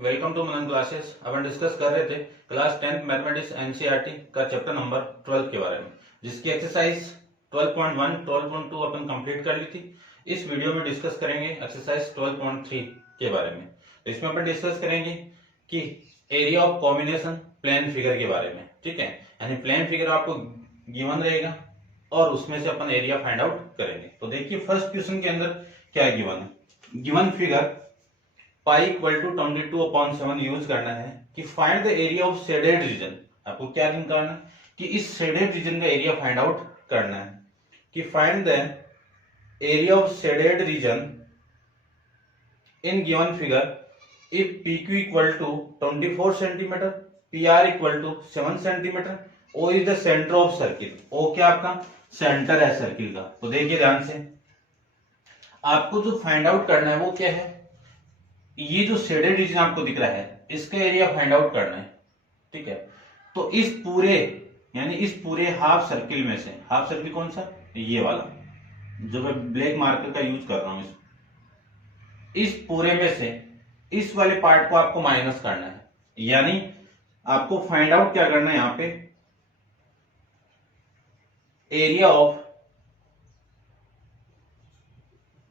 Welcome to Manan classes. अपन discuss कर रहे थे क्लास 10 मैथमेटिक्स एनसीईआरटी का चैप्टर नंबर 12 के बारे में, जिसकी एक्सरसाइज 12.1, 12.2 अपन कंप्लीट कर ली थी। इस वीडियो में डिस्कस करेंगे एक्सरसाइज 12.3 के बारे में। तो इसमें अपन डिस्कस करेंगे कि area of combination plane figure के बारे में। ठीक है, यानी प्लेन फिगर आपको गिवन रहेगा और उसमें से अपन एरिया फाइंड आउट करेंगे। तो देखिए फर्स्ट क्वेश्चन के अंदर क्या गिवन है। Given figure pi equal to 22/7 use करना है कि find the area of shaded region. आपको क्या करना है कि इस शेडेड रीजन का एरिया फाइंड आउट करना है कि find the area of shaded region in given figure if PQ equal to 24 centimetre, PR equal to 7 centimetre, O is the centre of circle. O क्या आपका सेंटर है सर्किल का। तो देखिए ध्यान से, आपको जो फाइंड आउट करना है वो क्या है, ये जो शेडेड रीजन आपको दिख रहा है इसका एरिया फाइंड आउट करना है। ठीक है, तो इस पूरे यानी इस पूरे हाफ सर्किल में से, हाफ सर्किल कौन सा, ये वाला जो मैं ब्लैक मार्कर का यूज कर रहा हूं, इस पूरे में से इस वाले पार्ट को आपको माइनस करना है। यानी आपको फाइंड आउट क्या करना है यहां पे, area of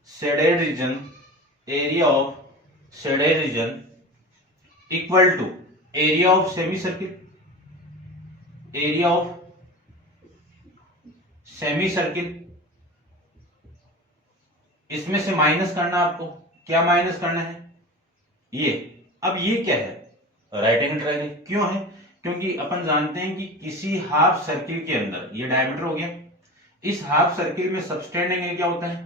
shaded region, area of shaded region equal to area of semi circle, area of semi circle. इसमें से माइनस करना आपको, क्या माइनस करना है, ये। अब ये क्या है, राइट एंगल ट्रायंगल। क्यों है, क्योंकि अपन जानते हैं कि किसी हाफ सर्किल के अंदर, ये डायमीटर हो गया, इस हाफ सर्किल में सबटेंड एंगल क्या होता है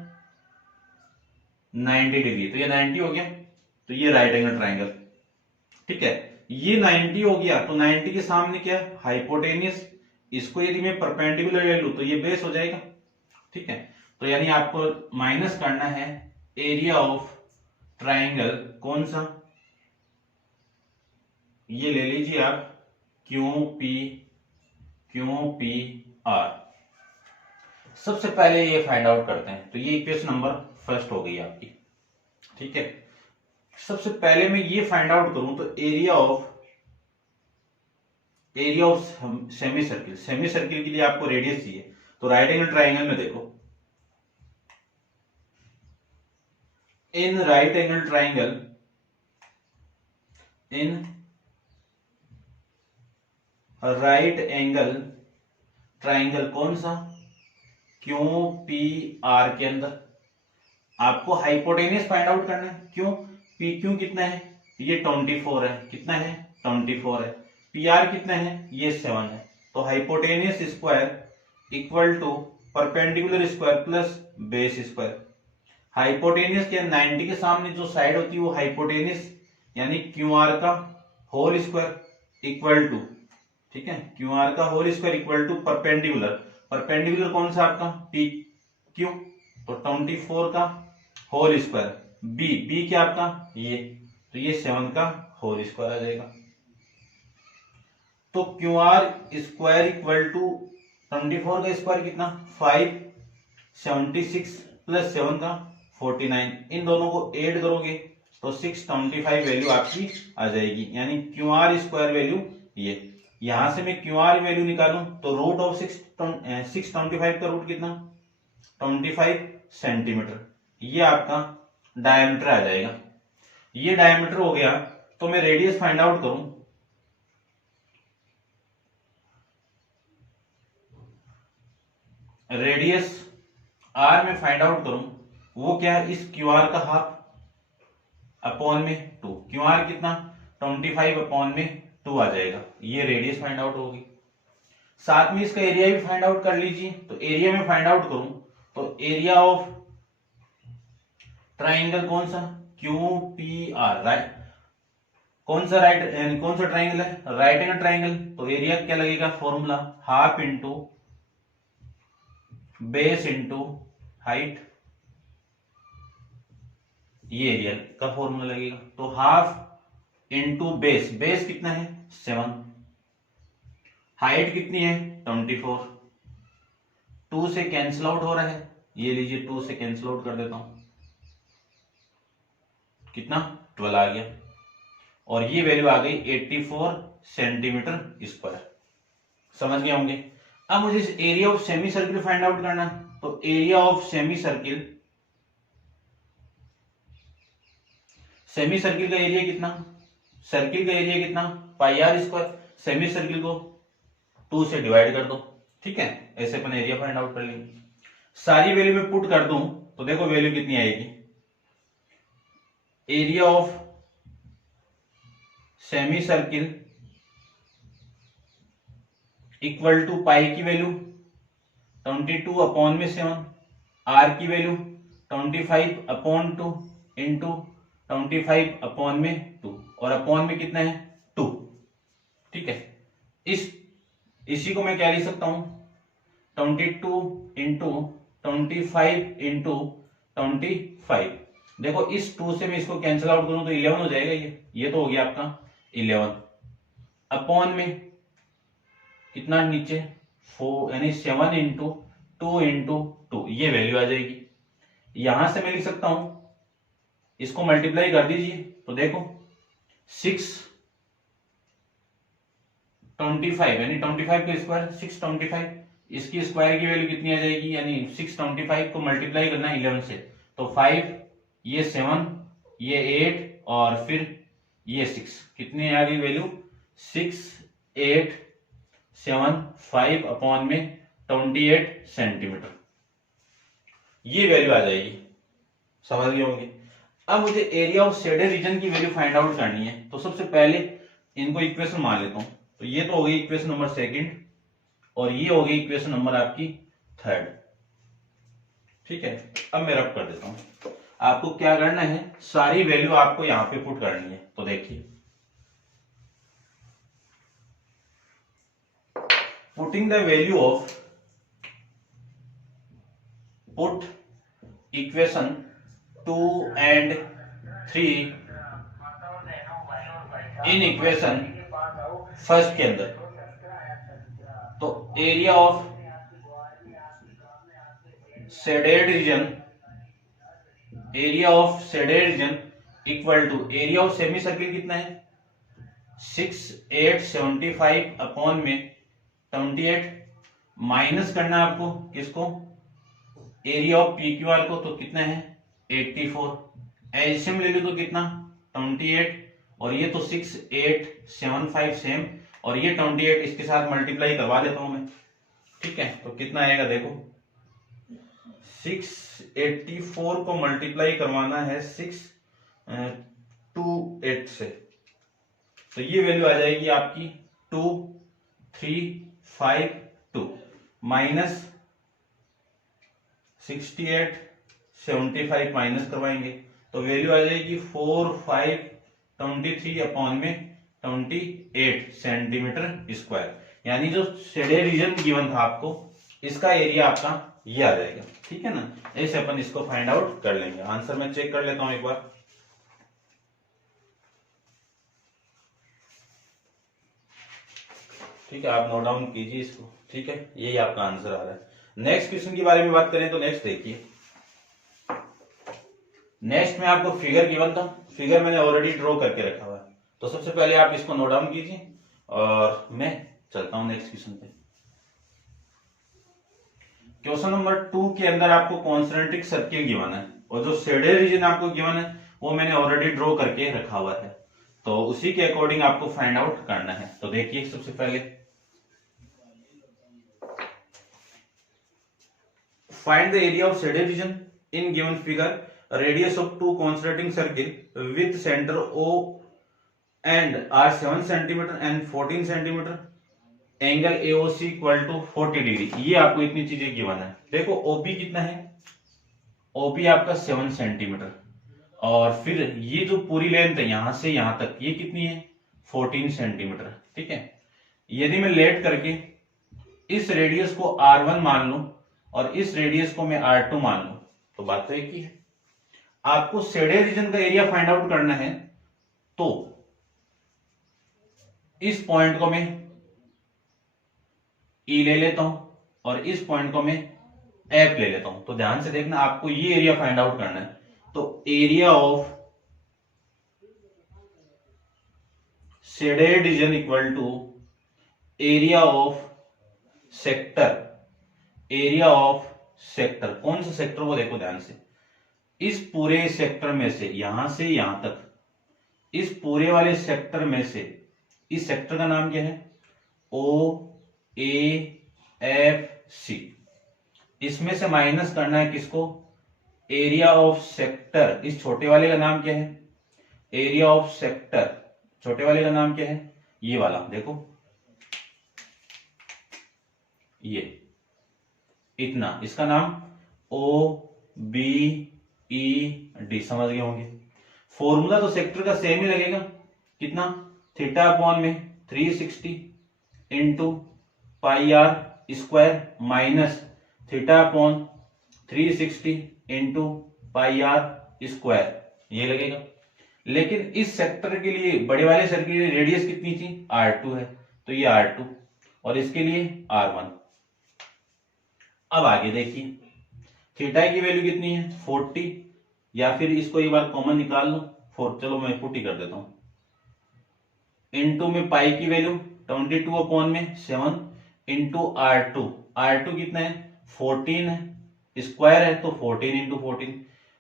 90 डिग्री। तो ये 90 हो गया, तो ये राइट एंगल ट्रायंगल। ठीक है, ये 90 हो गया, तो 90 के सामने क्या है हाइपोटेनियस। इसको यदि मैं परपेंडिकुलर ले लूं तो ये बेस हो जाएगा। ठीक है, तो यानी आपको माइनस करना है एरिया ऑफ ट्रायंगल, कौन सा, ये ले लीजिए आप QPR। सबसे पहले ये फाइंड आउट करते हैं। तो ये इक्वेशन नंबर फर्स्ट हो गई आपकी। ठीक है, सबसे पहले मैं ये फाइंड आउट करूं तो area of semi circle. Semi circle के लिए आपको रेडियस चाहिए, तो राइट एंगल ट्रायंगल में देखो, in right angle triangle, in right angle triangle कौन सा, QPR के अंदर आपको हाइपोटेनियस फाइंड आउट करना है। क्यों, PQ कितना है, ये 24 है, कितना है 24 है, PR कितना है, ये 7 है। तो hypotenuse square equal to perpendicular square plus base square. Hypotenuse के 90 के सामने जो साइड होती है वो हाइपोटेनियस यानी QR का होल स्क्वायर इक्वल टू, ठीक है, QR का whole square equal to perpendicular. Perpendicular कौन सा आपका PQ, तो 24 का होल स्क्वायर, B क्या आपका ये, तो ये 7 का होल स्क्वायर आ जाएगा। तो QR स्क्वायर इक्वल टू 24 का स्क्वायर कितना 576 प्लस 7 का 49। इन दोनों को ऐड करोगे तो 625 वैल्यू आपकी आ जाएगी। यानी QR स्क्वायर वैल्यू ये, यहां से मैं QR वैल्यू निकालूं तो रूट ऑफ 625 का रूट कितना 25 सेंटीमीटर। ये आपका डायमीटर आ जाएगा। ये डायमीटर हो गया, तो मैं रेडियस फाइंड आउट करूं, रेडियस R में फाइंड आउट करूं, वो क्या है इस QR का हाफ अपॉन में 2। QR कितना 25 अपॉन में 2 आ जाएगा। ये रेडियस फाइंड आउट होगी। साथ में इसका एरिया भी फाइंड आउट कर लीजिए। तो एरिया में फाइंड आउट करूं तो एरिया ऑफ ट्राइंगल कौन सा QPR, राइट, कौन सा राइट यानी कौन सा ट्राइंगल है राइट एंगल ट्राइंगल। तो एरिया क्या लगेगा, formula half into base into height, ये एरिया का फॉर्मूला लगेगा। तो हाफ इंटू बेस, बेस कितना है 7, हाइट कितनी है 24, 2 से कैंसिल आउट हो रहा है, ये लीजिए 2 से कैंसिल आउट कर देता हूं, कितना 12 आ गया। और ये वैल्यू आ गई 84 सेंटीमीटर स्क्वायर। समझ गए होंगे। अब मुझे इस area of semi circle find out करना है, तो एरिया ऑफ सेमी सर्किल का एरिया कितना, सर्किल का एरिया कितना, पाई आर स्क्वायर। सेमी सर्किल को 2 से डिवाइड कर दो, ठीक है, ऐसे अपन एरिया फाइंड आउट कर लेंगे। सारी वैल्यू में पुट कर दूं तो देखो वैल्यू कितनी आएगी, area of semi circle equal to pi की वैल्यू 22 अपॉन में 7, आर की वैल्यू 25 अपॉन 2 इंटू 25 अपॉन में 2, और अपॉन में कितना है 2, ठीक है। इसी को मैं क्या लिख सकता हूं, 22 इंटू 25 इंटू 25। देखो इस 2 से मैं इसको कैंसिल आउट करूं तो 11 हो जाएगा, ये तो हो गया आपका 11 अपॉन में कितना नीचे 4, यानी 7 इंटू 2 इंटू 2, ये वैल्यू आ जाएगी। यहां से मैं लिख सकता हूं, इसको मल्टीप्लाई कर दीजिए तो देखो 625 यानी 25 का स्क्वायर 625, इसकी स्क्वायर की वैल्यू कितनी आ जाएगी, यानी 625 को मल्टीप्लाई करना है 11 से, तो 5, ये 7, ये 8 और फिर ये 6, कितनी आ गई वैल्यू 6875 अपॉन में 28 सेंटीमीटर, ये वैल्यू आ जाएगी। समझ गए होंगे। अब मुझे एरिया ऑफ शेडेड रीजन की वैल्यू फाइंड आउट करनी है, तो सबसे पहले इनको इक्वेशन मान लेता हूं। तो ये तो हो गई इक्वेशन नंबर 2 और ये हो गई इक्वेशन नंबर आपकी 3, ठीक है। अब मैं रब कर देता हूं। आपको क्या करना है, सारी वैल्यू आपको यहां पे पुट करनी है। तो देखिए, putting the value of, put equation 2 and 3 in equation first के अंदर, तो area of shaded region equal to area of semi circle कितना है 6875 अपॉन में 28, माइनस करना है आपको किसको, area of P Q R को, तो कितना है 84, एलसीएम ले लो तो कितना 28, और ये तो 6875 सेम, और ये 28 इसके साथ मल्टीप्लाई करवा देता हूं मैं, ठीक है। तो कितना आएगा देखो, 684 को मल्टीप्लाई करवाना है 628 से, तो ये वैल्यू आ जाएगी आपकी 2352 माइनस 6875 माइनस करवाएंगे तो वैल्यू आ जाएगी 4523 अपॉन में 28 सेंटीमीटर स्क्वायर, यानी जो शेडेड रीजन गिवन था आपको, इसका एरिया आपका ये आ जाएगा, ठीक है ना। ऐसे अपन इसको फाइंड आउट कर लेंगे। आंसर मैं चेक कर लेता हूं एक बार। ठीक है, आप नोट डाउन कीजिए इसको, ठीक है, यही आपका आंसर आ रहा है। नेक्स्ट क्वेश्चन के बारे में बात करें तो नेक्स्ट देखिए, नेक्स्ट में आपको फिगर गिवन था, फिगर मैंने ऑलरेडी ड्रॉ करके रखा हुआ है, तो सबसे पहले आप इसको नोट डाउन कीजिए और मैं चलता हूं नेक्स्ट क्वेश्चन पे। क्वेश्चन नंबर 2 के अंदर आपको कॉन्सेंट्रिक सर्किल गिवन है, और जो शेडेड रीजन आपको गिवन है वो मैंने ऑलरेडी ड्रॉ करके रखा हुआ है, तो उसी के अकॉर्डिंग आपको फाइंड आउट करना है। तो देखिए, सबसे पहले find the area of shaded region in given figure, radius of 2 concentric circle with center O and are 7 cm and 14 cm, angle AOC equal to 40 degree. ये आपको इतनी चीजें गिवन है। देखो OP कितना है, OP आपका 7 सेंटीमीटर, और फिर ये जो पूरी लेंथ है यहां से यहां तक, ये कितनी है 14 सेंटीमीटर, ठीक है। यदि मैं लेट करके इस रेडियस को R1 मान लूं और इस रेडियस को मैं R2 मान लूं, तो बात तो एक ही है। आपको शेडेड रीजन का एरिया फाइंड आउट करना है, तो इस पॉइंट को मैं E ले लेता हूं और इस पॉइंट को मैं F ले लेता हूं। तो ध्यान से देखना, आपको ये एरिया फाइंड आउट करना है। तो area of shaded region equal to area of sector, area of sector. कौन सा सेक्टर वो देखो ध्यान से, इस पूरे सेक्टर में से यहां तक, इस पूरे वाले सेक्टर में से, इस सेक्टर का नाम क्या है, ओ ए एफ सी। इसमें से माइनस करना है किसको, एरिया ऑफ सेक्टर। इस छोटे वाले का नाम क्या है, एरिया ऑफ सेक्टर। छोटे वाले का नाम क्या है, ये वाला देखो, ये इतना, इसका नाम ओ बी ई डी। समझ गए होंगे। फॉर्मूला तो सेक्टर का सेम ही लगेगा, कितना, थीटा अपॉन में 360 into pi r square minus theta upon 360 into pi r square, ये लगेगा। लेकिन इस सेक्टर के लिए, बड़े वाले सर्कल के लिए रेडियस कितनी थी, R2 है, तो ये R2 और इसके लिए R1। अब आगे देखिए, थीटा की वैल्यू कितनी है 40, या फिर इसको एक बार कॉमन निकाल लो, चलो मैं 40 कर देता हूं, इनटू में पाई की वैल्यू 22 अपॉन में 7 इंटू R2। R2 कितना है 14 है, स्क्वायर है तो 14 इंटू 14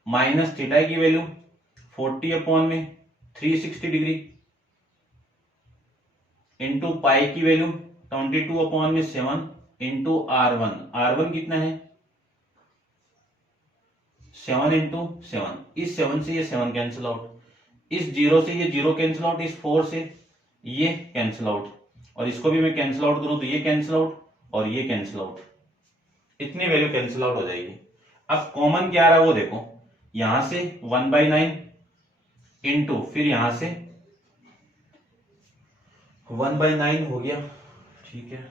माइनस थीटा की वैल्यू 40 अपॉन में 360 डिग्री इंटू पाई की वैल्यू 22 अपॉन में 7 इंटू R1। R1 कितना है 7 इंटू 7, इस 7 से ये 7 कैंसिल आउट, इस 0 से ये 0 कैंसिल आउट, इस 4 से ये कैंसिल आउट, और इसको भी मैं कैंसिल आउट करूं तो ये कैंसिल आउट और ये कैंसिल आउट, इतनी वैल्यू कैंसिल आउट हो जाएगी। अब कॉमन क्या आ रहा है वो देखो, यहां से 1/9 इंटू फिर यहां से 1/9 हो गया, ठीक है।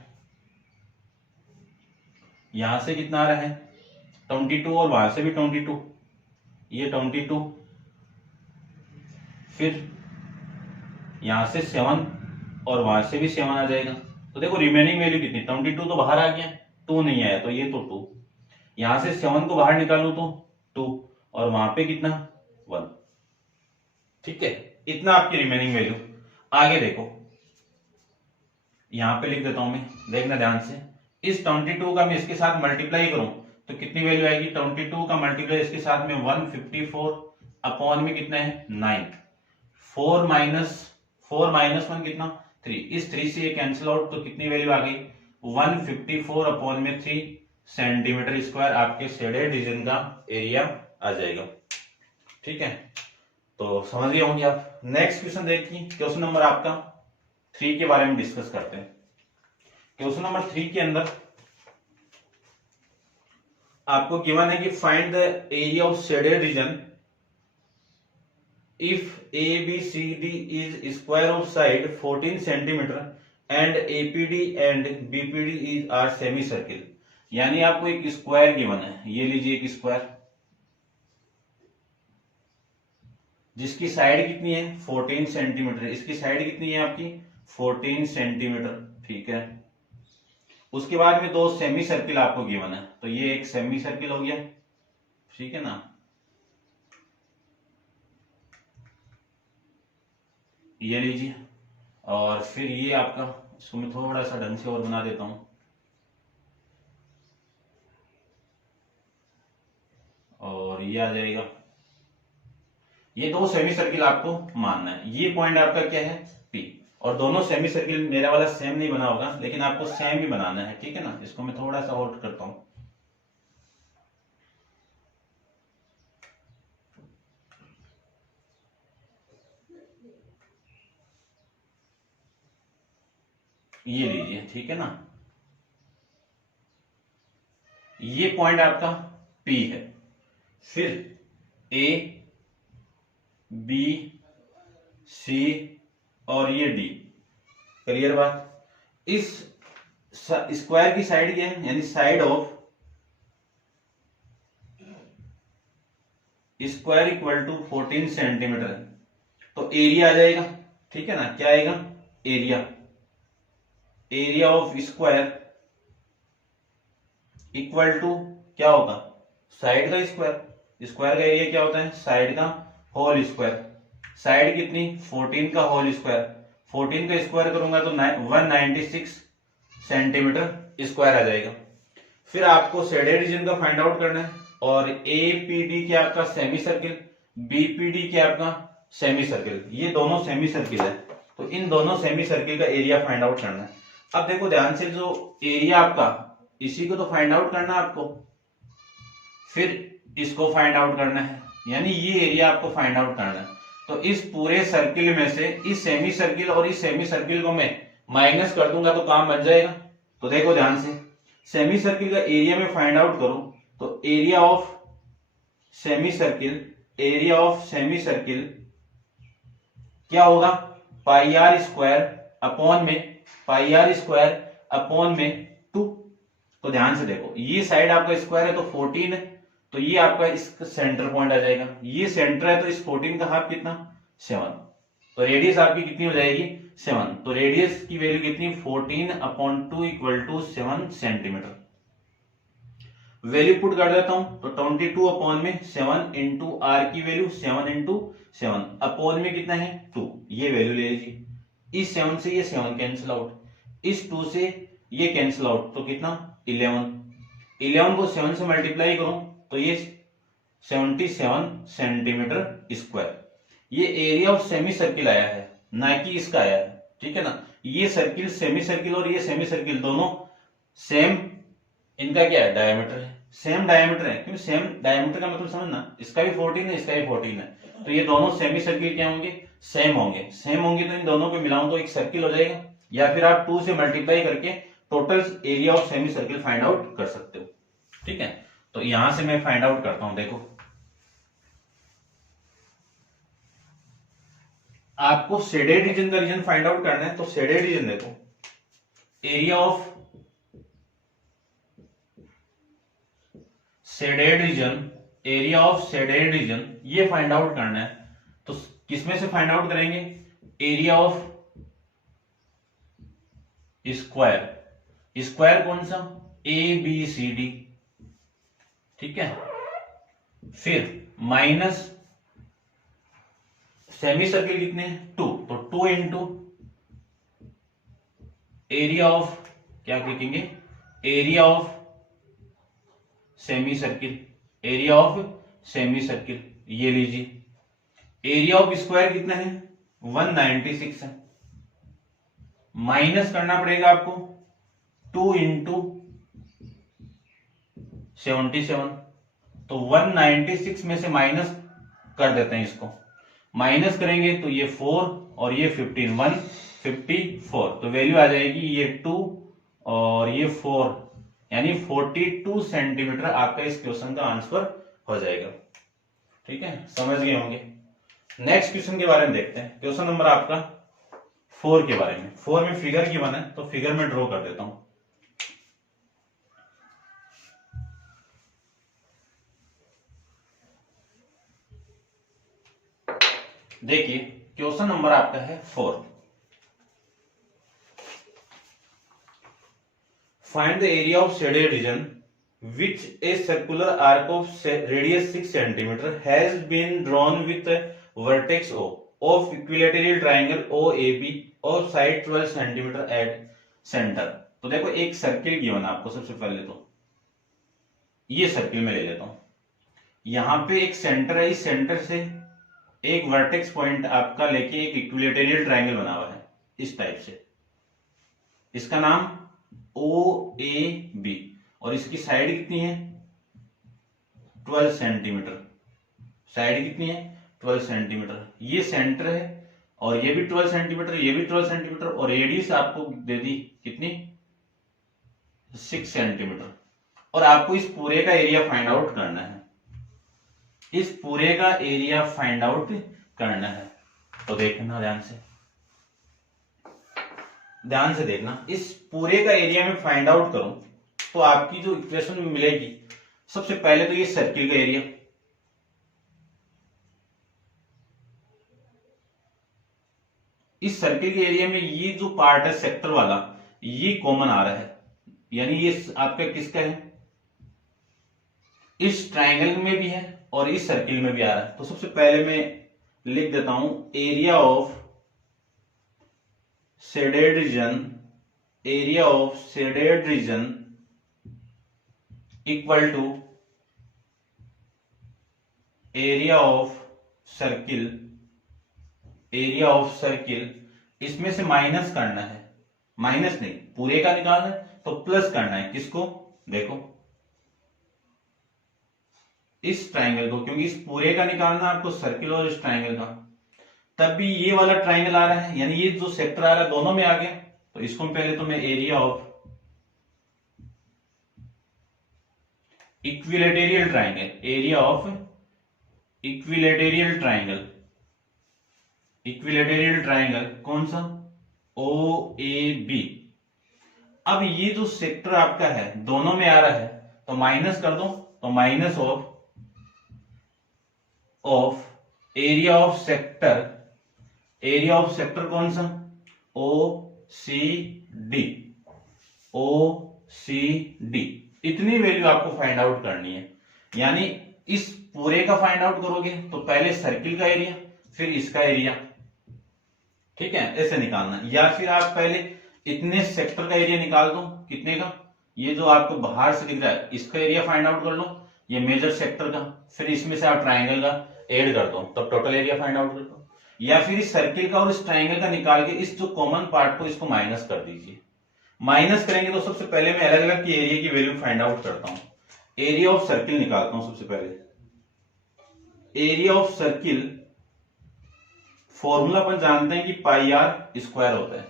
यहां से कितना आ रहा है 22 और वहां से भी 22, ये 22, फिर यहां से 7 और वहां से भी 7 आ जाएगा। तो देखो रिमेनिंग वैल्यू कितनी, 22 तो बाहर आ गया, 2 नहीं आया तो ये तो 2, यहां से 7 को बाहर निकालू तो 2 और वहां पे कितना 1, ठीक है। इतना आपकी रिमेनिंग वैल्यू। आगे देखो, यहां पे लिख देता हूं मैं, देखना ध्यान से, इस 22 का मैं इसके साथ मल्टीप्लाई करूं तो कितनी वैल्यू आएगी, 22 का मल्टीप्लाई इसके साथ में 154 अपॉन में कितना है 9, 4 माइनस 1 कितना 3, इस 3 से ये कैंसिल आउट तो कितनी वैल्यू आ गई 154 अपॉन में 3 सेंटीमीटर स्क्वायर आपके शेडेड रीजन का एरिया आ जाएगा, ठीक है। तो समझ गए होंगे आप। नेक्स्ट क्वेश्चन देखिए, क्वेश्चन नंबर आपका 3 के बारे में डिस्कस करते हैं। क्वेश्चन नंबर 3 के अंदर आपको गिवन है कि find the area of shaded reason if ABCD is square of side 14 centimeter and APD and BPD is are semicircle। यानी आपको एक स्क्वायर गिवन है, ये लीजिए एक स्क्वायर जिसकी साइड कितनी है 14 सेंटीमीटर, इसकी साइड कितनी है आपकी 14 सेंटीमीटर, ठीक है। उसके बाद में 2 सेमी सर्किल आपको गिवन है, तो ये एक सेमी सर्किल हो गया, ठीक है ना, ये लीजिए। और फिर ये आपका, इसको मैं थोड़ा सा ढंग से और बना देता हूं, और ये आ जाएगा। ये 2 सेमी सर्किल आपको मानना है। ये पॉइंट आपका क्या है P, और दोनों सेमी सर्किल मेरा वाला सेम नहीं बना होगा, लेकिन आपको सेम ही बनाना है, ठीक है ना। इसको मैं थोड़ा सा होल्ड करता हूं, ये लीजिए, ठीक है ना। ये पॉइंट आपका P है, फिर A B C और ये D, क्लियर बात। इस स्क्वायर की साइड क्या है, यानी side of square equal to 14 centimetre, तो एरिया आ जाएगा, ठीक है ना। क्या आएगा area, area of square equal to क्या होगा साइड का स्क्वायर, स्क्वायर का एरिया क्या होता है साइड का होल स्क्वायर, साइड कितनी 14 का होल स्क्वायर, 14 का स्क्वायर करूंगा तो 196 सेंटीमीटर स्क्वायर आ जाएगा। फिर आपको शेडेड रीजन का फाइंड आउट करना है और एपीडी क्या आपका सेमी सर्किल, बीपीडी क्या आपका सेमी सर्किल, ये दोनों सेमी सर्किल है, तो इन दोनों सेमी सर्किल का एरिया फाइंड आउट करना है। अब देखो ध्यान से, जो एरिया आपका इसी को तो फाइंड आउट करना है आपको, फिर इसको फाइंड आउट करना है, यानी ये एरिया आपको फाइंड आउट करना है। तो इस पूरे सर्किल में से इस सेमी सर्किल और इस सेमी सर्किल को मैं माइनस कर दूंगा तो काम बन जाएगा। तो देखो ध्यान से, सेमी सर्किल का एरिया में फाइंड आउट करूं तो area of semi circle, area of semi circle क्या होगा, पाई आर स्क्वायर अपॉन में, पाई आर स्क्वायर अपॉन में 2। तो ध्यान से देखो, ये साइड आपका स्क्वायर है तो 14 है, तो ये आपका इस सेंटर पॉइंट आ जाएगा, ये सेंटर है तो इस 14 का हाफ कितना 7, तो रेडियस आपकी कितनी हो जाएगी 7। तो रेडियस की वैल्यू कितनी 14/2 equal to 7 centimetre. Value put कर देता हूं तो 22 अपॉन में 7 इंटू आर की वैल्यू 7 इंटू 7 अपॉन में कितना है 2, ये वैल्यू ले लीजिए। इस 7 से ये 7 कैंसिल आउट, इस 2 से ये कैंसिल आउट, तो कितना 11 को 7 से मल्टीप्लाई करो तो ये 77 सेंटीमीटर स्क्वायर। ये एरिया ऑफ सेमी सर्किल आया है, ना कि इसका आया है, ठीक है ना। ये सर्किल सेमी सर्किल और ये सेमी सर्किल दोनों सेम, इनका क्या है डायमीटर है, सेम डायमीटर है, क्योंकि सेम डायमीटर का मतलब समझना, इसका भी 14 है इसका भी 14 है, तो ये दोनों सेमी सर्किल क्या होंगे सेम होंगे, सेम होंगे तो इन दोनों को मिलाऊं तो एक सर्किल हो जाएगा, या फिर आप 2 से मल्टीप्लाई करके total area of semi circle find out कर सकते हो, ठीक है। तो यहां से मैं फाइंड आउट करता हूं, देखो आपको शेडेड रीजन का रीजन फाइंड आउट करना है, तो शेडेड रीजन देखो, area of shaded region, area of shaded reason ये फाइंड आउट करना है। तो किसमें से फाइंड आउट करेंगे, एरिया ऑफ स्क्वायर, स्क्वायर कौन सा ABCD, ठीक है। फिर माइनस सेमी सर्किल कितने 2, तो 2 इंटू एरिया ऑफ क्या लिखेंगे, area of semi circle, area of semi circle ये लीजिए। एरिया ऑफ स्क्वायर कितना है 196 है, माइनस करना पड़ेगा आपको 2 इंटू 77, तो 196 में से माइनस कर देते हैं, इसको माइनस करेंगे तो ये 4 और ये 15, 154, तो वैल्यू आ जाएगी ये 2 और ये 4, यानी 42 सेंटीमीटर आपका इस क्वेश्चन का आंसर हो जाएगा, ठीक है, समझ गए होंगे। नेक्स्ट क्वेश्चन के बारे में देखते हैं, क्वेश्चन नंबर आपका 4 के बारे में। 4 में फिगर गिवन है, तो फिगर में ड्रॉ कर देता हूं। देखिए क्वेश्चन नंबर आपका है 4, find the area of shaded reason which a circular arc of radius 6 cm has been drawn with a vertex O of equilateral triangle OAB of side 12 cm at center। तो देखो एक circle given आपको, सबसे पहले तो ये circle में ले लेता हूं, यहां पे एक सेंटर है, इस सेंटर से एक वर्टेक्स पॉइंट आपका लेके एक इक्विलेटरल ट्रायंगल बना हुआ है इस टाइप से, इसका नाम OAB, और इसकी साइड कितनी है 12 सेंटीमीटर, साइड कितनी है 12 सेंटीमीटर, ये सेंटर है और ये भी 12 सेंटीमीटर, ये भी 12 सेंटीमीटर, और रेडियस आपको दे दी कितनी 6 सेंटीमीटर, और आपको इस पूरे का एरिया फाइंड आउट करना है, इस पूरे का एरिया फाइंड आउट करना है। तो देखना ध्यान से देखना, इस पूरे का एरिया में फाइंड आउट करूं तो आपकी जो इक्वेशन मिलेगी, सबसे पहले तो ये सर्किल का एरिया, इस सर्किल के एरिया में ये जो पार्ट है सेक्टर वाला, ये कॉमन आ रहा है, यानी ये आपका किसका है, इस ट्रायंगल में भी है और इस सर्किल में भी आ रहा है। तो सबसे पहले मैं लिख देता हूं area of shaded region, area of shaded region equal to area of circle, area of circle, इसमें से माइनस करना है, माइनस नहीं पूरे का निकालना है तो प्लस करना है, किसको, देखो इस ट्राइंगल को, क्योंकि इस पूरे का निकालना है आपको सर्किल और इस ट्राइंगल का, तब भी ये वाला ट्राइंगल आ रहा है, यानी ये जो सेक्टर आ रहा है दोनों में आ गया, तो इसको पहले तो मैं area of equilateral triangle, area of equilateral triangle, equilateral triangle कौन सा, ओ ए बी। अब ये जो सेक्टर आपका है दोनों में आ रहा है तो माइनस कर दो, तो minus of area of sector, area of sector कौन सा, ओ सी डी, ओ सी डी, इतनी वैल्यू आपको फाइंड आउट करनी है। यानी इस पूरे का फाइंड आउट करोगे तो पहले सर्किल का एरिया फिर इसका एरिया, ठीक है, ऐसे निकालना, या फिर आप पहले इतने सेक्टर का एरिया निकाल दो, कितने का, ये जो आपको बाहर से दिख रहा है इसका एरिया फाइंड आउट कर लो, ये मेजर सेक्टर का, फिर इसमें से आप ट्राइंगल का ऐड कर दो, तब टोटल एरिया फाइंड आउट कर दो, या फिर इस सर्किल का और इस ट्राइंगल का निकाल के इस जो कॉमन पार्ट को इसको माइनस कर दीजिए। माइनस करेंगे तो सबसे पहले मैं अलग अलग की एरिया की वैल्यू फाइंड आउट करता हूं। एरिया ऑफ सर्किल निकालता हूं सबसे पहले, एरिया ऑफ सर्किल फॉर्मूला अपन जानते हैं कि पाई आर स्क्वायर होता है,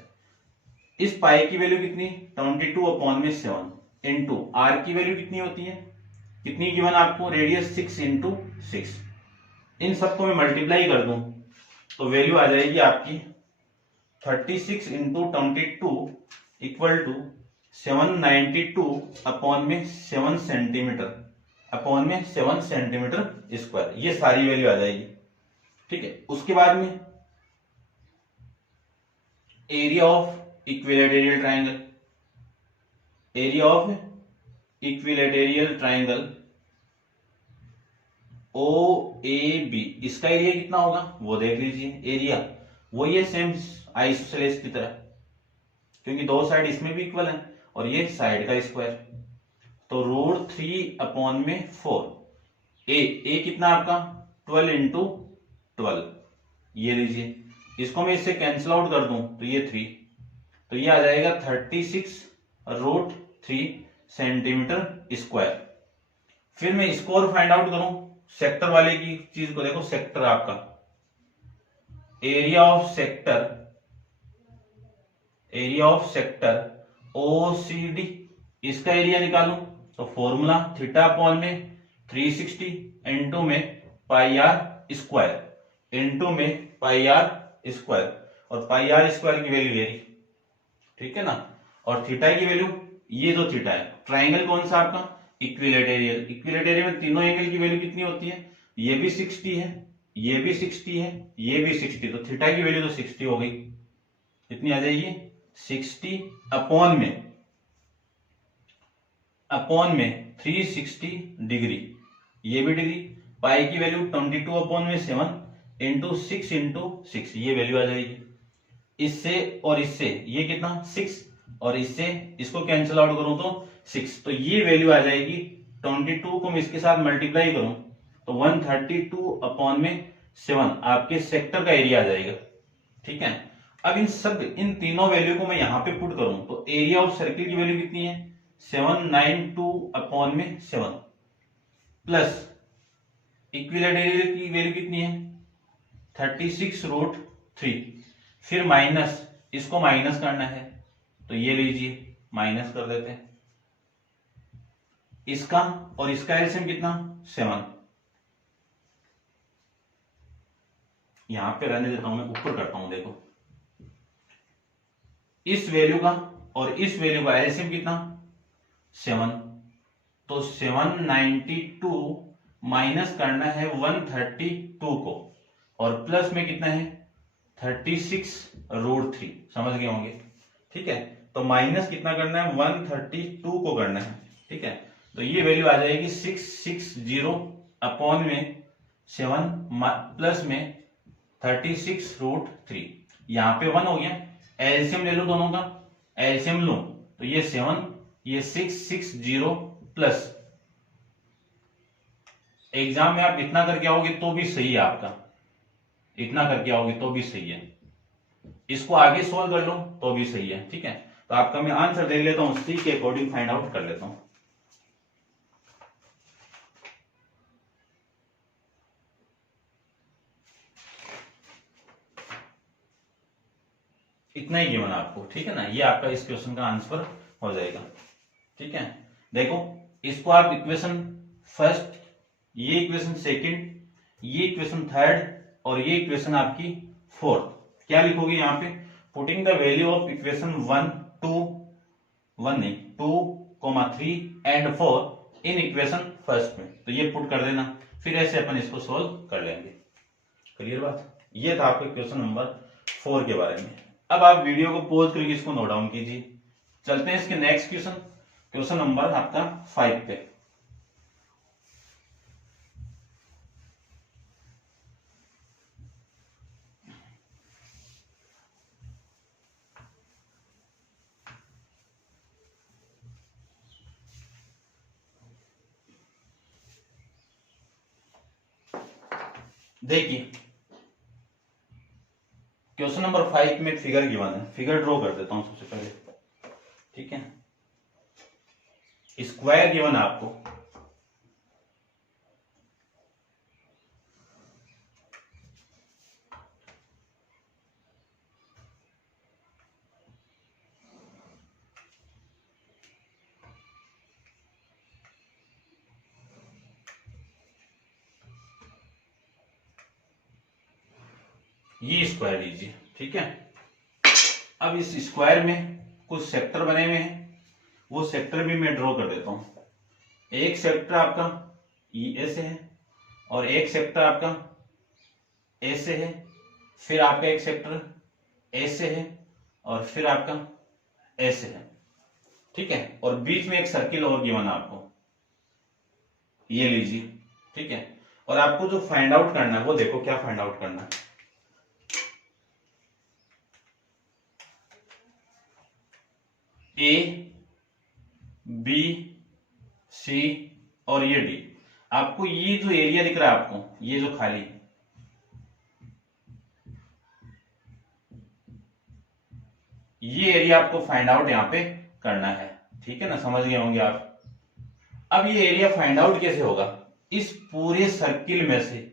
इस पाई की वैल्यू कितनी 22/7 इंटू आर की वैल्यू कितनी होती है, कितनी गिवन आपको, रेडियस 6 इन सबको मैं मल्टीप्लाई कर दूं तो वैल्यू आ जाएगी आपकी 36 into 22 equal to 792/7 centimetre square, ये सारी वैल्यू आ जाएगी, ठीक है। उसके बाद में area of equilateral triangle, area of equilateral triangle O A B, इसका एरिया कितना होगा वो देख लीजिए, एरिया वही है सेम आइसोसेलेस की तरह, क्योंकि दो साइड इसमें भी इक्वल है और ये साइड का स्क्वायर, तो √3/4, ए कितना आपका 12 इंटू 12, ये लीजिए, इसको मैं इससे कैंसिल आउट कर दूं तो ये 3, तो ये आ जाएगा 36√3 सेंटीमीटर स्क्वायर। फिर मैं इसको और फाइंड आउट करूं, सेक्टर वाले की चीज को देखो, सेक्टर आपका एरिया ऑफ सेक्टर ओसीडी, इसका एरिया निकालूं तो फॉर्मूला θ/360 इंटू में पाई आर स्क्वायर, इंटू में पाई आर स्क्वायर, और पाई आर स्क्वायर की वैल्यू ये रही, ठीक है ना, और थीटा की वैल्यू, ये जो थीटा है, ट्राइंगल कौन सा आपका इक्विलैटेरल, इक्विलैटेरल में तीनों एंगल की वैल्यू कितनी होती है, ये भी 60 है, ये भी 60 है, ये भी 60, तो थीटा की वैल्यू तो 60 हो गई, कितनी आ जाएगी 60 अपॉन में 360 डिग्री, ये भी डिग्री, पाई की वैल्यू 22/7 इंटू 6 ये वैल्यू आ जाएगी, इससे और इससे ये कितना 6, और इससे इसको कैंसिल आउट करूं तो 6, तो ये वैल्यू आ जाएगी 22 को मैं इसके साथ मल्टीप्लाई करूं तो 132/7 आपके सेक्टर का एरिया आ जाएगा, ठीक है। अब इन तीनों वैल्यू को मैं यहां पे पुट करूं तो एरिया ऑफ सर्किल की वैल्यू कितनी है 792/7 प्लस इक्विलैटेरल की वैल्यू कितनी है 36√3, फिर माइनस, इसको माइनस करना है तो ये लीजिए माइनस कर देते हैं, इसका और इसका एलसीएम कितना 7, यहां पे रहने देता हूं मैं, ऊपर करता हूं, देखो इस वैल्यू का और इस वैल्यू का एलसीएम कितना 7, तो 792 माइनस करना है 132 को, और प्लस में कितना है 36√3, समझ गए होंगे, ठीक है। तो माइनस कितना करना है 132 को करना है, ठीक है, तो ये वैल्यू आ जाएगी 660/7 प्लस में 36√3, यहां पे 1 हो गया, एलसीएम ले लो दोनों का, एलसीएम लो तो ये 7, ये 660 प्लस, एग्जाम में आप इतना करके आओगे तो भी सही है आपका, इतना करके आओगे तो भी सही है, इसको आगे सोल्व कर लो तो भी सही है। ठीक है, तो आपका मैं आंसर देख लेता हूं, सी के अकॉर्डिंग फाइंड आउट कर लेता हूं। इतना ही गिवन आपको, ठीक है ना, ये आपका इस क्वेश्चन का आंसर हो जाएगा। ठीक है, देखो इसको आप इक्वेशन फर्स्ट, ये इक्वेशन सेकंड, ये इक्वेशन थर्ड और ये इक्वेशन आपकी फोर्थ क्या लिखोगे यहाँ पे, putting the value of equation 2, 3 and 4 in equation first में, तो ये पुट कर देना, फिर ऐसे अपन इसको सोल्व कर लेंगे। क्लियर बात, ये था आपके क्वेश्चन नंबर 4 के बारे में। अब आप वीडियो को पॉज करके इसको नोट डाउन कीजिए। चलते हैं इसके नेक्स्ट क्वेश्चन, क्वेश्चन नंबर आपका 5 पे। देखिए क्वेश्चन नंबर 5 में फिगर गिवन है, फिगर ड्रॉ कर देता हूं सबसे पहले। ठीक है, स्क्वायर गिवन है आपको, ये स्क्वायर लीजिए। ठीक है, अब इस स्क्वायर में कुछ सेक्टर बने हुए हैं, वो सेक्टर भी मैं ड्रॉ कर देता हूं। एक सेक्टर आपका ऐसे है और एक सेक्टर आपका ऐसे है, फिर आपका एक सेक्टर ऐसे है और फिर आपका ऐसे है। ठीक है, और बीच में एक सर्किल और गिवन है आपको, ये लीजिए। ठीक है, और आपको जो फाइंड आउट करना है वो देखो क्या फाइंड आउट करना है, ए बी सी और ये डी। आपको ये जो एरिया दिख रहा है आपको, ये जो खाली, ये एरिया आपको फाइंड आउट यहां पे करना है। ठीक है ना, समझ गए होंगे आप। अब ये एरिया फाइंड आउट कैसे होगा, इस पूरे सर्किल में से,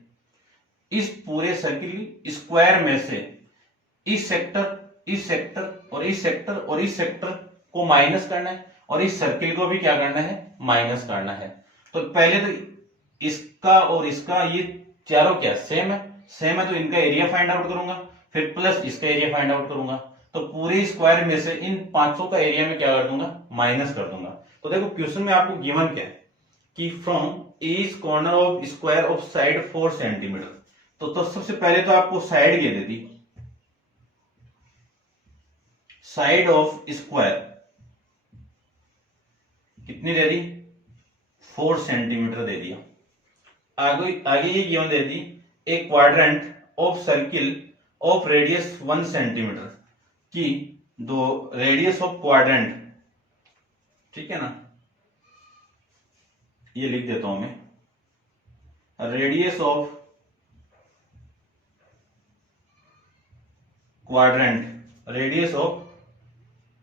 इस पूरे सर्किल स्क्वायर में से इस सेक्टर, इस सेक्टर और इस सेक्टर और इस सेक्टर को माइनस करना है और इस सर्किल को भी क्या करना है, माइनस करना है। तो पहले तो इसका और इसका ये चारों क्या सेम है, सेम है तो इनका एरिया फाइंड आउट करूंगा, फिर प्लस इसका एरिया फाइंड आउट करूंगा, तो पूरे स्क्वायर में से इन पांचों का एरिया में क्या कर दूंगा, माइनस कर दूंगा। तो देखो क्वेश्चन में आपको गिवन क्या है कि from each corner of square of side 4 centimetre. तो सबसे पहले तो आपको साइड ये दे दी, साइड ऑफ स्क्वायर कितनी दे दी, 4 सेंटीमीटर दे दिया। आगे आगे ये given they the A quadrant of circle of radius 1 centimetre की, दो रेडियस ऑफ क्वाड्रेंट, ठीक है ना, ये लिख देता हूं मैं, radius of quadrant, radius of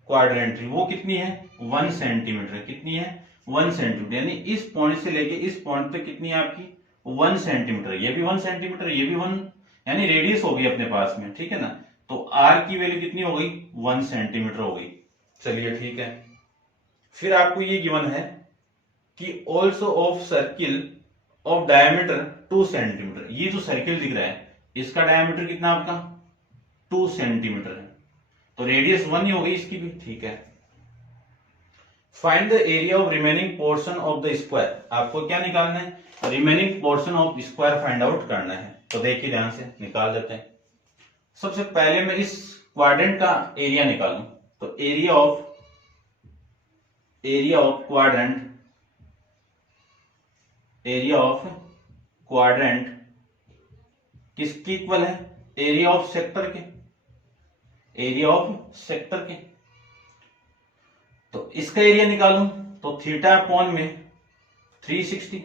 quadrant वो कितनी है, 1 सेंटीमीटर। कितनी है, 1 सेंटीमीटर, यानी इस पॉइंट से लेके इस पॉइंट तक कितनी है आपकी, 1 सेंटीमीटर। ये भी 1 सेंटीमीटर, ये भी 1, यानी रेडियस हो गई अपने पास में। ठीक है ना, तो आर की वैल्यू कितनी हो गई, 1 सेंटीमीटर हो गई। चलिए ठीक है, फिर आपको ये गिवन है कि also of circle of diameter 2 centimetre. ये जो सर्किल दिख रहा है इसका डायमीटर कितना आपका 2 सेंटीमीटर है, तो रेडियस 1 ही हो गई इसकी भी। ठीक है, find the area of remaining portion of the square. आपको क्या निकालना है, remaining portion of square find out करना है। तो देखिए ध्यान से निकाल देते हैं। सबसे पहले मैं इस क्वाड्रेंट का एरिया निकालूं, तो एरिया ऑफ क्वाड्रेंट किसकी इक्वल है, एरिया ऑफ सेक्टर के। एरिया ऑफ सेक्टर के। तो इसका एरिया निकालूं तो थीटा अपॉन में 360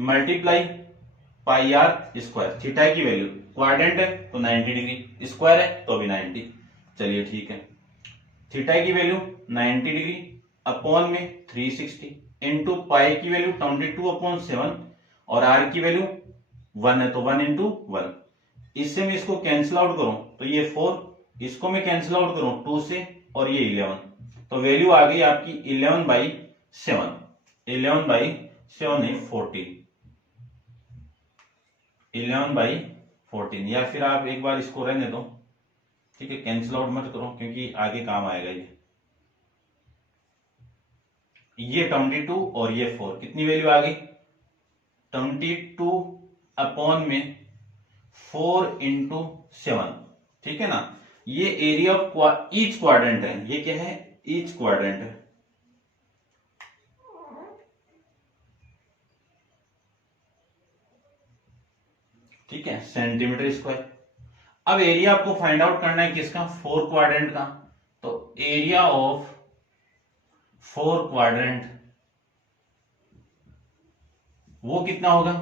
multiply pi r square. Theta की वैल्यू क्वाड्रेंट है तो 90 डिग्री, स्क्वायर है तो अभी 90। चलिए ठीक है, थीटा की वैल्यू 90 डिग्री अपॉन में 360 इंटू पाई की वैल्यू 22/7 और आर की वैल्यू 1 है तो 1 इंटू 1। इससे मैं इसको कैंसिल आउट करूं तो ये 4, इसको मैं कैंसिल आउट करूं 2 से और ये 11, तो वैल्यू आ गई आपकी 11/7। 11/7 नहीं 14, 11/14। या फिर आप एक बार इसको रहने दो, ठीक है, कैंसिल आउट मत करो क्योंकि आगे काम आएगा ये 22 और ये 4, कितनी वैल्यू आ गई 22 अपॉन में 4 इंटू 7, ठीक है ना। ये एरिया ऑफ ईच क्वाड्रेंट है, ये क्या है ईच क्वाड्रेंट है, ठीक है, सेंटीमीटर स्क्वायर। अब एरिया आपको फाइंड आउट करना है किसका, 4 क्वाड्रेंट का। तो एरिया ऑफ 4 क्वाड्रेंट वो कितना होगा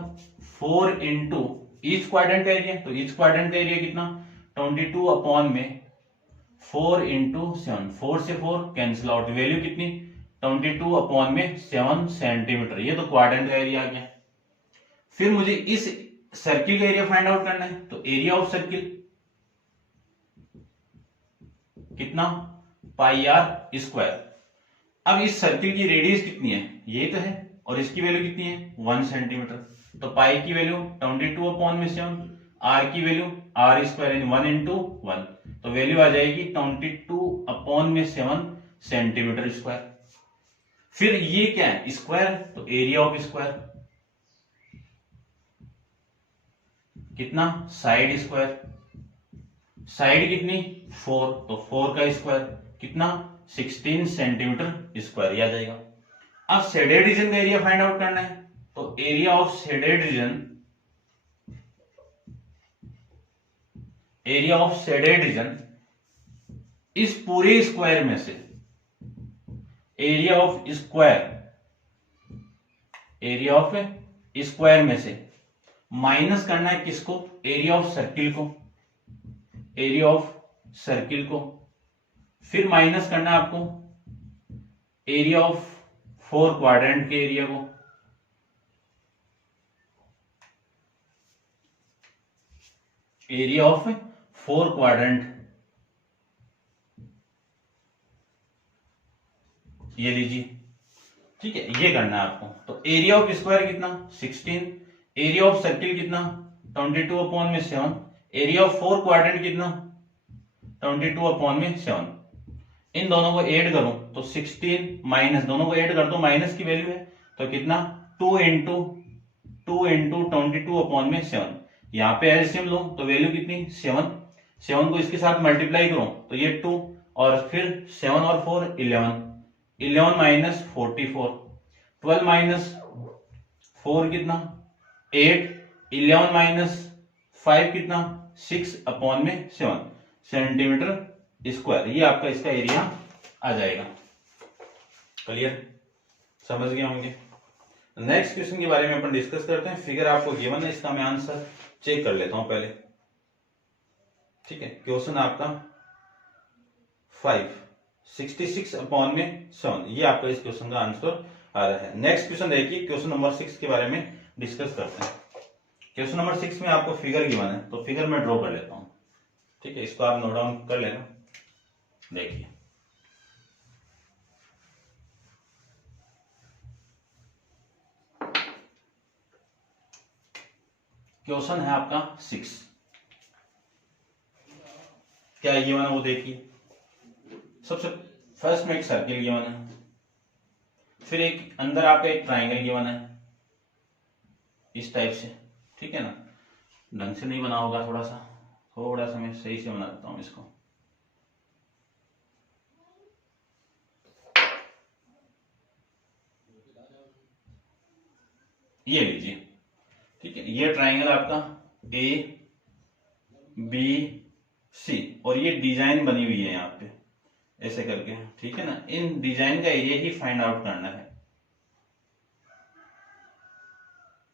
4 इंटू ईच क्वाड्रेंट का एरिया, तो ईच क्वाड्रेंट का एरिया कितना 22 अपॉन में 4 इंटू 7, 4 से 4 कैंसिल आउट, वैल्यू कितनी 22 अपॉन में 7 सेंटीमीटर। ये तो क्वाड्रेंट का एरिया आ गया। फिर मुझे इस सर्किल का एरिया फाइंड आउट करना है, तो एरिया ऑफ सर्किल कितना पाई आर स्क्वायर। अब इस सर्किल की रेडियस कितनी है, ये तो है, और इसकी वैल्यू कितनी है 1 सेंटीमीटर। तो पाई की वैल्यू 22 अपॉन में 7, आर की वैल्यू आर स्क्वायर यानी 1 इंटू 1, तो वैल्यू आ जाएगी 22 अपॉन में 7 सेंटीमीटर स्क्वायर। फिर ये क्या है स्क्वायर, तो एरिया ऑफ स्क्वायर कितना साइड स्क्वायर, साइड कितनी 4, तो 4 का स्क्वायर कितना 16 सेंटीमीटर स्क्वायर, ये आ जाएगा। अब शेडेड रीजन का एरिया फाइंड आउट करना है, तो area of shaded region, area of shaded reason इस पूरे स्क्वायर में से area of square, area of square में से माइनस करना है किसको, एरिया ऑफ सर्किल को, एरिया ऑफ सर्किल को। फिर माइनस करना है आपको एरिया ऑफ 4 क्वाड्रेंट के एरिया को, एरिया ऑफ 4 क्वाड्रेंट, ये लीजिए, ठीक है, ये करना है आपको। तो एरिया ऑफ स्क्वायर कितना 16, एरिया ऑफ सर्किल कितना 22 अपॉन में 7, एरिया ऑफ 4 क्वाड्रेंट कितना 22 अपॉन में 7। इन दोनों को ऐड करूं तो 16 माइनस, दोनों को ऐड कर दो, माइनस की वैल्यू है तो कितना 2 इंटू 22 अपॉन में 7। यहां पे एलसीएम लो तो वैल्यू कितनी 7, 7 को इसके साथ मल्टीप्लाई करो तो ये 2 और फिर 7 और 4 11, 11 माइनस 44, 12 माइनस 4 कितना 8, 11 माइनस 5 कितना 6 अपॉन में 7 सेंटीमीटर स्क्वायर। ये आपका इसका एरिया आ जाएगा। क्लियर, समझ गए होंगे। नेक्स्ट क्वेश्चन के बारे में अपन डिस्कस करते हैं। फिगर आपको गिवन है, इसका मैं आंसर चेक कर लेता हूं पहले, ठीक है। क्वेश्चन आपका 566 अपॉन में 7, ये आपका इस क्वेश्चन का आंसर आ रहा है। नेक्स्ट क्वेश्चन देखिए, क्वेश्चन नंबर 6 के बारे में डिस्कस करते हैं। क्वेश्चन नंबर 6 में आपको फिगर गिवन है, तो फिगर मैं ड्रॉ कर लेता हूं, ठीक है। इसको आप नोट डाउन कर लेना। देखिए क्वेश्चन है आपका 6, क्या गिवन है वो देखिए। सबसे फर्स्ट में एक सर्किल गिवन है, फिर एक अंदर आपका एक ट्राइंगल गिवन है इस टाइप से, ठीक है ना। ढंग से नहीं बना होगा, थोड़ा सा मैं सही से बना देता हूं इसको। ये लीजिए, ठीक है, ये ट्राइंगल आपका ए बी सी, और ये डिजाइन बनी हुई है यहाँ पे ऐसे करके, ठीक है ना। इन डिजाइन का एरिया ही फाइंड आउट करना है,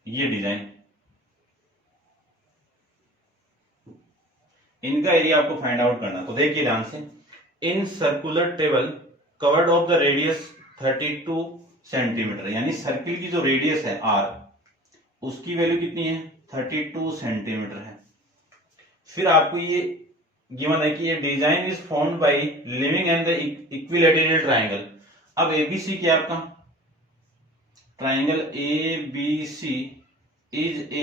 ये डिजाइन, इनका एरिया आपको फाइंड आउट करना। तो देखिए ध्यान से, in circular table covered of the radius 32 centimetre, यानी सर्किल की जो रेडियस है आर, उसकी वैल्यू कितनी है 32 सेंटीमीटर है। फिर आपको ये गिवन है कि ये design is formed by living and the equilateral triangle. अब एबीसी क्या आपका triangle A B C is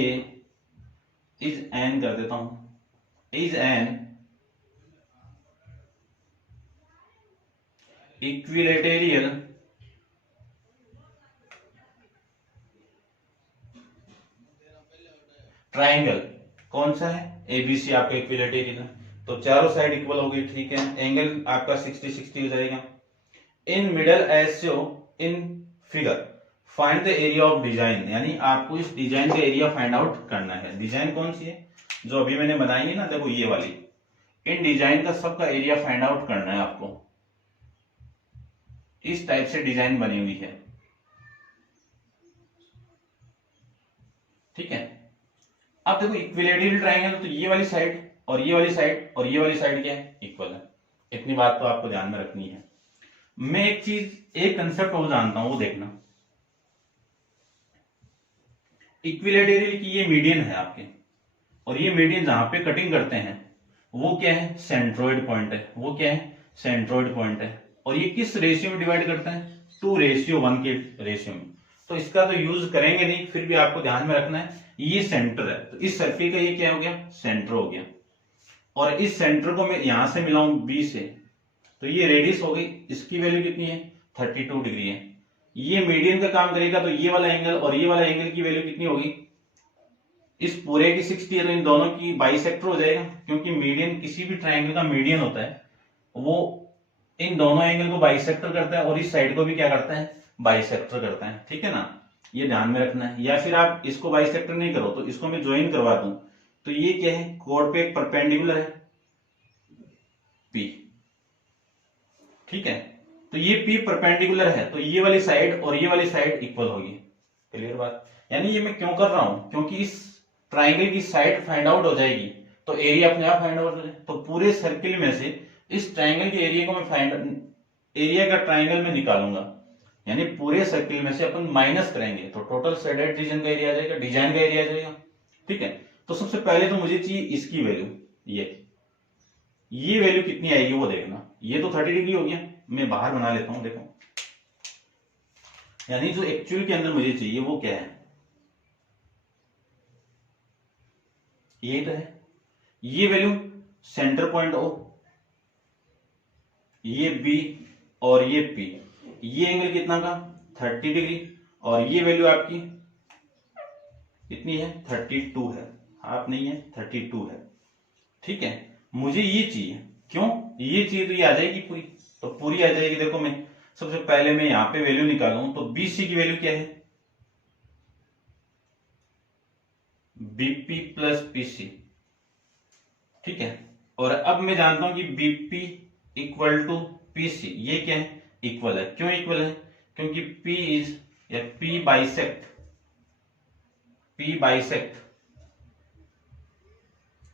an कर देता हूं, इज एन इक्विलैटरल ट्रायंगल। कौन सा है एबीसी आपका इक्विलैटरल है, तो चारों साइड इक्वल हो गई, ठीक है। एंगल आपका 60-60 हो जाएगा। In middle age show in figure find the area of design, यानी आपको इस डिजाइन का एरिया फाइंड आउट करना है। डिजाइन कौन सी है जो अभी मैंने बनाई है ना, देखो ये वाली, इन डिजाइन का सबका एरिया फाइंड आउट करना है आपको। इस टाइप से डिजाइन बनी हुई है, ठीक है। अब देखो इक्विलैटरल ट्रायंगल, तो ये वाली साइड और ये वाली साइड और ये वाली साइड क्या है इक्वल है। इतनी बात तो आपको ध्यान में रखनी है। मैं एक चीज, एक कंसेप्ट और जानता हूं, वो देखना। इक्विलैटरल की ये मीडियन है आपके, और ये मीडियन जहां पे कटिंग करते हैं वो क्या है सेंट्रोइड पॉइंट है, वो क्या है सेंट्रोइड पॉइंट है। और ये किस रेशियो में डिवाइड करता है 2:1 के रेशियो में। तो इसका तो यूज करेंगे नहीं, फिर भी आपको ध्यान में रखना है ये सेंटर है, तो इस सर्किल का ये क्या हो गया सेंटर हो गया। और इस सेंटर को मैं यहां से मिलाऊं बी से, तो ये रेडियस हो गई, इसकी वैल्यू कितनी है 32 डिग्री है। ये मीडियन का काम करेगा, तो ये वाला एंगल और ये वाला एंगल की वैल्यू कितनी होगी, इस पूरे की 60 है, तो इन दोनों की बाइसेक्टर हो जाएगा, क्योंकि मीडियन किसी भी ट्रायंगल का मीडियन होता है, वो इन दोनों एंगल को बाइसेक्टर करता है और इस साइड को भी क्या करता है बाइसेक्टर करता है, ठीक है ना। ये ध्यान में रखना है। या फिर आप इसको बाइसेक्टर नहीं करो तो इसको मैं ज्वाइन करवा दूं, तो ये क्या है कोड पे एक परपेंडिकुलर है पी, ठीक है। तो ये पी परपेंडिकुलर है, तो ये वाली साइड और ये वाली साइड इक्वल होगी। क्लियर बात। यानी ये मैं क्यों कर रहा हूं, क्योंकि इस ट्राइंगल की साइड फाइंड आउट हो जाएगी तो एरिया अपने आप फाइंड आउट हो जाए। तो पूरे सर्किल में से इस ट्राइंगल के एरिया को मैं एरिया का ट्राइंगल में निकालूंगा, यानी पूरे सर्किल में से अपन माइनस करेंगे तो टोटल शेडेड रीजन का एरिया आ जाएगा, डिजाइन का एरिया आ जाएगा, ठीक है। तो सबसे पहले तो मुझे चाहिए इसकी वैल्यू, ये वैल्यू कितनी आएगी वो देखना। ये तो 30 डिग्री हो गया, मैं बाहर बना लेता हूं, देखो। यानी जो एक्चुअल के अंदर मुझे चाहिए वो क्या है, ये तो है, ये वैल्यू सेंटर पॉइंट ओ, ये बी और ये पी, ये एंगल कितना का 30 डिग्री, और ये वैल्यू आपकी कितनी है 32 है, हाफ नहीं है 32 है, ठीक है। मुझे ये चाहिए, क्यों ये चाहिए, तो ये आ जाएगी पूरी, तो पूरी आ जाएगी। देखो मैं सबसे पहले मैं यहां पे वैल्यू निकालूं, तो बीसी की वैल्यू क्या है बीपी प्लस पीसी, ठीक है। और अब मैं जानता हूं कि बीपी इक्वल टू पीसी, ये क्या है इक्वल है। क्यों इक्वल है, क्योंकि P इज या P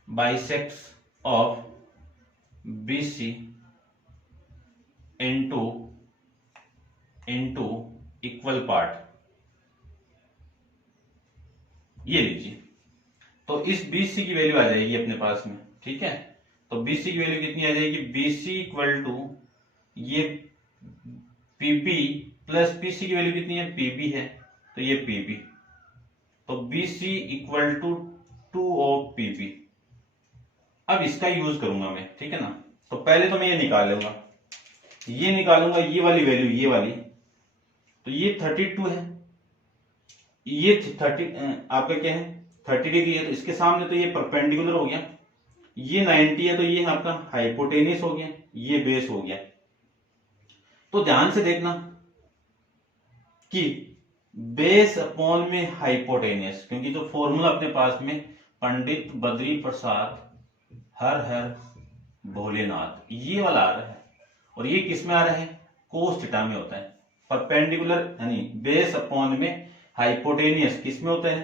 bisects of BC into equal part, ये लीजिए। तो इस BC की वैल्यू आ जाएगी अपने पास में, ठीक है। तो BC की वैल्यू कितनी आ जाएगी, BC इक्वल टू ये PB प्लस PC की वैल्यू कितनी है PB है, तो ये PB, तो BC equal to 2 of PB। अब इसका यूज करूंगा मैं, ठीक है ना। तो पहले तो मैं ये निकाल लूंगा, ये निकालूंगा ये वाली वैल्यू, ये वाली, तो ये 32 है, ये 30 आपका क्या है 30 डिग्री है, तो इसके सामने तो ये परपेंडिकुलर हो गया, ये 90 है, तो ये आपका हाइपोटेनियस हो गया, ये बेस हो गया। तो ध्यान से देखना कि बेस अपॉन में हाइपोटेनियस, क्योंकि जो फॉर्मूला अपने पास में पंडित बद्री प्रसाद हर हर भोलेनाथ, ये वाला आ रहा है। और ये किस में आ रहा है? कोस थीटा में होता है। परपेंडिकुलर यानी बेस अपॉन में हाइपोटेनियस किस में होता है?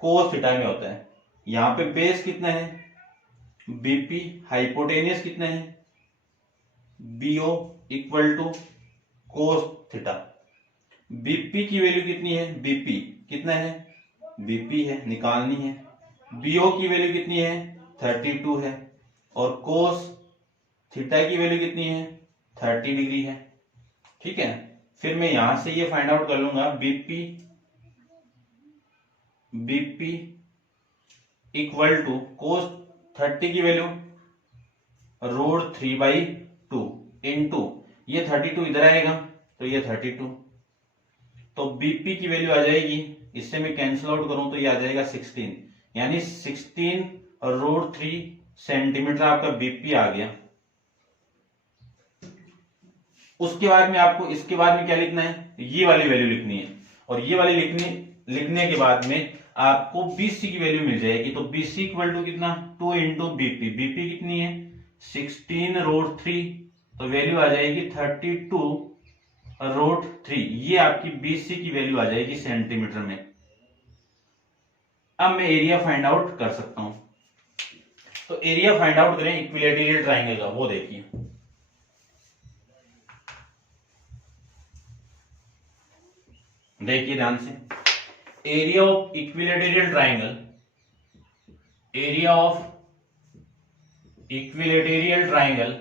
कोस थीटा में होता है। यहां पे बेस कितना है? बीपी। हाइपोटेनियस कितना है? BO equal to cos theta. BP की वैल्यू कितनी है? बीपी कितना है? बीपी है, निकालनी है। बीओ की वैल्यू कितनी है? 32 है। और कोस थीटा की वैल्यू कितनी है? 30 डिग्री है। ठीक है, फिर मैं यहां से ये फाइंड आउट कर लूंगा बीपी इक्वल टू कोस 30 की वैल्यू रूट 3/2 इंटू ये 32 इधर आएगा तो ये 32, तो बीपी की वैल्यू आ जाएगी, इससे मैं कैंसिल आउट करूं तो ये आ जाएगा 16, यानी 16√3 सेंटीमीटर आपका बीपी आ गया। उसके बाद में आपको इसके बाद में क्या लिखना है? ये वाली वैल्यू लिखनी है। और ये वाली लिखने के बाद में आपको बीसी की वैल्यू मिल जाएगी। तो बीसी इक्वल टू कितना? 2 इंटू बीपी। बीपी कितनी है? 16√3, तो वैल्यू आ जाएगी 32√3। ये आपकी बीसी की वैल्यू आ जाएगी सेंटीमीटर में। अब मैं एरिया फाइंड आउट कर सकता हूं। तो एरिया फाइंड आउट करें इक्विलैटरल ट्रायंगल का, वो देखिए। देखिए ध्यान से, area of equilateral triangle, area of equilateral triangle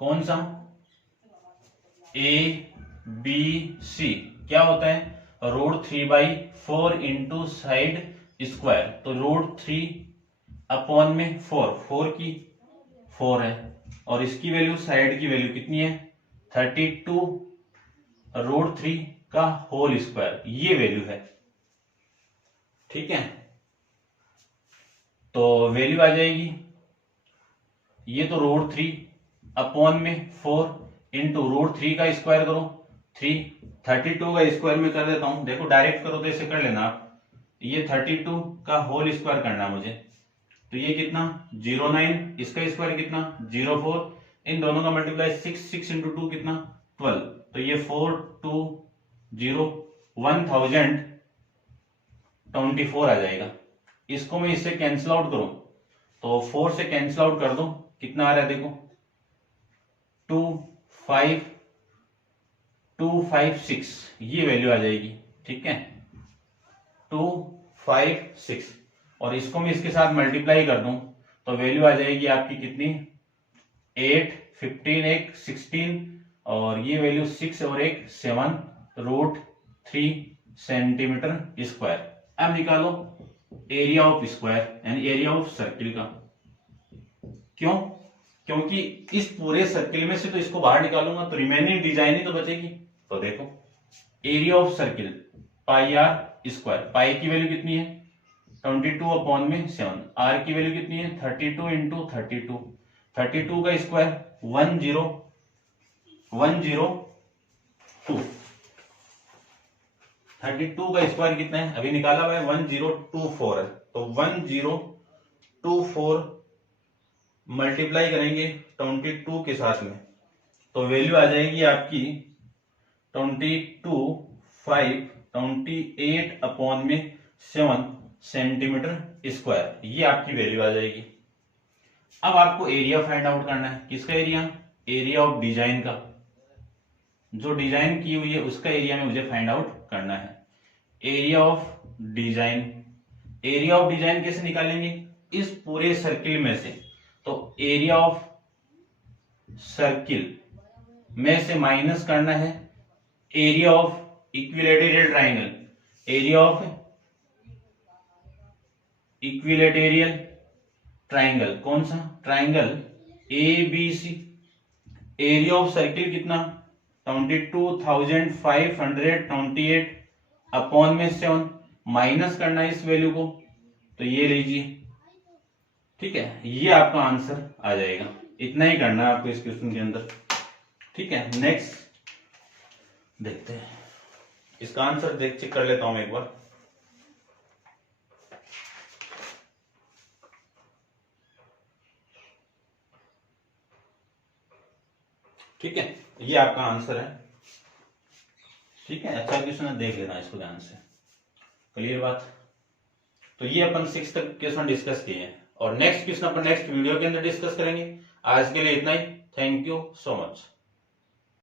कौन सा? ए बी सी क्या होता है? √3/4 इंटू साइड स्क्वायर। तो √3 में 4 की 4 है, और इसकी वैल्यू साइड की वैल्यू कितनी है? 32√3 का होल स्क्वायर, ये वैल्यू है। ठीक है, तो वैल्यू आ जाएगी, ये तो √3 में 4 इंटू √3 का स्क्वायर करो 3, 32 का स्क्वायर में कर देता हूं। देखो डायरेक्ट करो तो ऐसे कर लेना आप। ये 32 का होल स्क्वायर करना मुझे, तो ये कितना? 09, इसका स्क्वायर कितना? 04, इन दोनों का मल्टीप्लाई 6 इंटू 2 कितना? 12, तो ये 1024 आ जाएगा। इसको मैं इससे कैंसिल आउट करूं तो 4 से कैंसिल आउट कर दो, कितना आ रहा है देखो? 256, ये वैल्यू आ जाएगी। ठीक है, 256, और इसको मैं इसके साथ मल्टीप्लाई कर दूं तो वैल्यू आ जाएगी आपकी कितनी? 8, 15 एक 16, और ये वैल्यू 6 और एक 7√3 सेंटीमीटर स्क्वायर। अब निकालो एरिया ऑफ स्क्वायर यानी एरिया ऑफ सर्किल का। क्यों? क्योंकि इस पूरे सर्किल में से तो इसको बाहर निकालूंगा तो रिमेनिंग डिजाइन ही तो बचेगी। तो देखो एरिया ऑफ सर्किल πr², पाई की वैल्यू कितनी है? 22/7, आर की वैल्यू कितनी है? 32 इंटू 32, 32 का स्क्वायर 102, 32 का स्क्वायर कितना है? अभी निकाला हुआ है 1024 है, तो 1024 मल्टीप्लाई करेंगे 22 के साथ में, तो वैल्यू आ जाएगी आपकी 28/7 सेंटीमीटर स्क्वायर, ये आपकी वैल्यू आ जाएगी। अब आपको एरिया फाइंड आउट करना है। किसका एरिया? एरिया ऑफ डिजाइन का, जो डिजाइन की हुई है उसका एरिया में मुझे फाइंड आउट करना है। Area of design, area of design कैसे निकालेंगे? इस पूरे सर्किल में से, तो एरिया ऑफ सर्किल में से माइनस करना है area of equilateral triangle, area of equilateral triangle कौन सा? Triangle ABC। Area of circle कितना? 22,528/7 माइनस करना है इस वैल्यू को, तो ये लीजिए। ठीक है, ये आपका आंसर आ जाएगा। इतना ही करना है आपको इस क्वेश्चन के अंदर। ठीक है, नेक्स्ट देखते हैं। इसका आंसर चेक कर लेता हूं एक बार। ठीक है, ये आपका आंसर है। ठीक है, अच्छा क्वेश्चन देख लेना इसको ध्यान से। क्लियर बात। तो ये अपन 6 तक क्वेश्चन डिस्कस किए हैं और नेक्स्ट क्वेश्चन अपन नेक्स्ट वीडियो के अंदर डिस्कस करेंगे। आज के लिए इतना ही। Thank you so much.